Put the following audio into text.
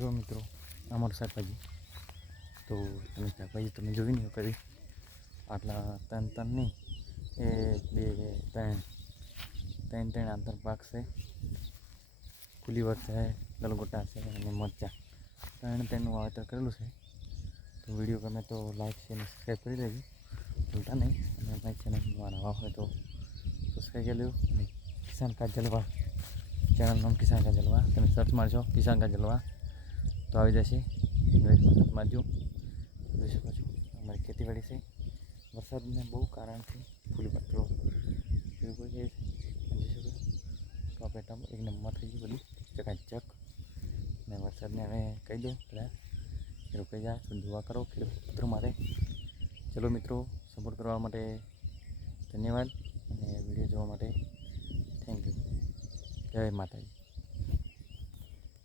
જો મિત્રો અમારું શાકભાજી તો તમે શાકભાજી તમે જોઈ નહીં કરી આટલા ત્રણ નહીં એ બે ત્રણ આંતર પાક છે. ફુલીવર છે, ગલગોટા છે અને મરચાં ત્રણનું વાવેતર કરેલું છે. તો વિડીયો ગમે તો લાઈક છે અને સબસ્ક્રાઈબ કરી દેજો ભૂલતા નહીં. અને અમારી ચેનલમાં નવા હોય તો સબસ્ક્રાઈબ કરી લેજો. અને કિસાન કા જલવા ચેનલનું નામ કિસાન કા જલવા, તમે સર્ચ મારજો કિસાન કા જલવા તો આવી જશે. સર્ચ મારજો, જોઈ શકો છો અમારી ખેતીવાડી છે. વરસાદને બહુ કારણથી ફૂલી પત્રો જોઈ શકો તો આપણે ટમ એક નંબર થઈ ગયું બધું ચકાચક. ને વરસાદને હવે કહી દો બધા રોકાઈ જાય તો દુઆ કરો ખેડૂત મિત્રો માટે. ચલો મિત્રો, સપોર્ટ કરવા માટે ધન્યવાદ અને વિડીયો જોવા માટે થેન્ક યુ. જય માતાજી.